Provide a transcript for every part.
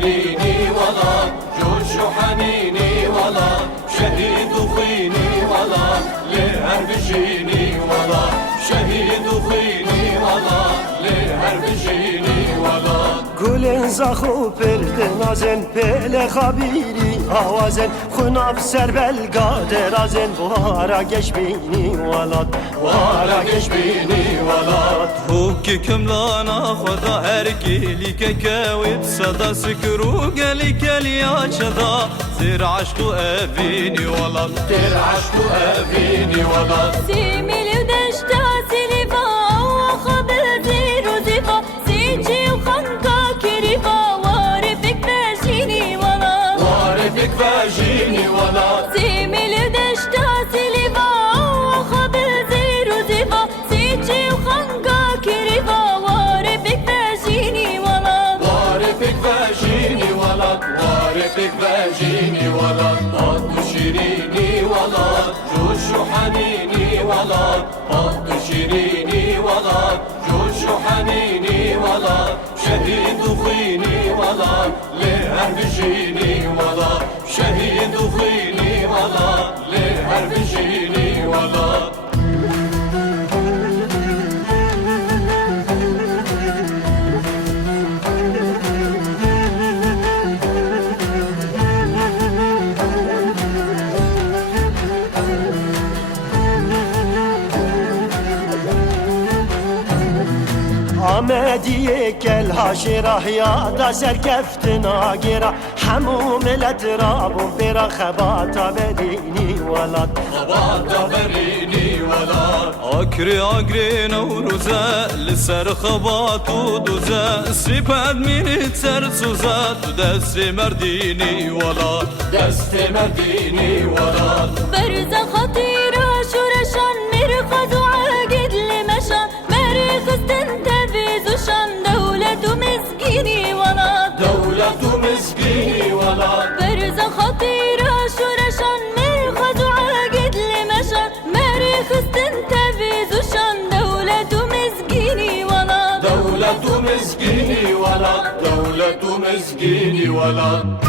شيريني ولا جوش وحنيني ولا شهيد وخيني ولا لهرب جيني ولا شهيد وخيني ولا لهرب جيني ولا گل زخو پرد نازن پل خبیری آوازن خناب سر بلگاد رازن وارا گش بینی ولاد وارا گش بینی ولاد فوق كملانا خدا هركيلي كاوي بصدى سكرو قالي كالي يا شدا زير عشقو افيني ولاد زير عشقو افيني ولاد سيميلي ودشتا سيليفا وخبر زير وزيفا سيجي وخنقا كريفا وارفك باجيني ولاد وارفك باجيني ولاد سيميلي ودشتا سيليفا وخبر زير وزيفا سيجي وخنقا كريفا وارفك باجيني ولاد وارفك باجيني ولاد وارفك باجيني ولاد قط شيريني ولاد جوش وحنيني ولاد قط شيريني ولاد جوش وحنيني ولاد شهيد وخيني ولاد لهرب جيني ولاد شهيد وخيني ولاد لهرب جيني ولاد آمدی کل هاشرا یا دا سرکفتنا گیرا همو ملت رابون برا خباتا بدینی ولاد خباتا بدینی ولاد اكري نوروزا لسر خبات ودوزا سيباد ميني تسرسوزا دست مرديني ولاد دست مرديني ولاد برزة خطيرة شورشان مرخز وعاقد لمشان مرخز تنتفز وشان دولة مسكيني ولاد دولة مسكيني ولاد برزة خطيرة شورشان مرخز وعاقد لمشان مرخز تنتفز وشان دولة مسكيني ولاد دولة مسكيني ولاد دولة مسكيني ولاد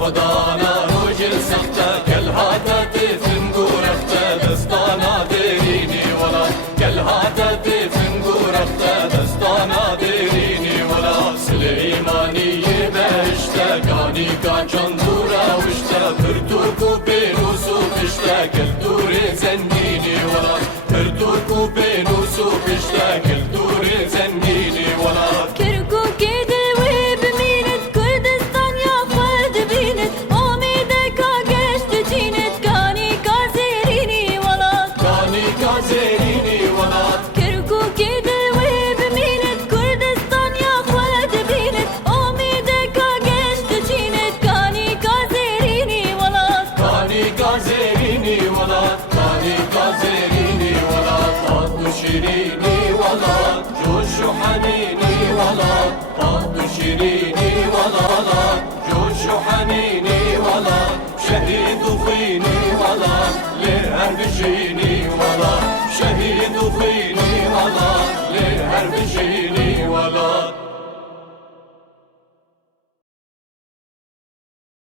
خدانا روجل سخته كل هاتا تفنقو رخته دستانا ديريني ولا كل هاتا تفنقو رخته دستانا ديريني ولا سليماني بهشته كاني كان دورا وشته پرتوكو بينوسو بشته كل دور زنجيني ولا پرتوكو بينوسو بشته كل دور زنجيني ولا كركوكي شيريني ولاد جوش وحنيني ولاد قط شيريني ولاد جوش وحنيني ولاد شهيد وخيني ولاد لهرب جيني ولاد شهيد وخيني ولاد لهرب جيني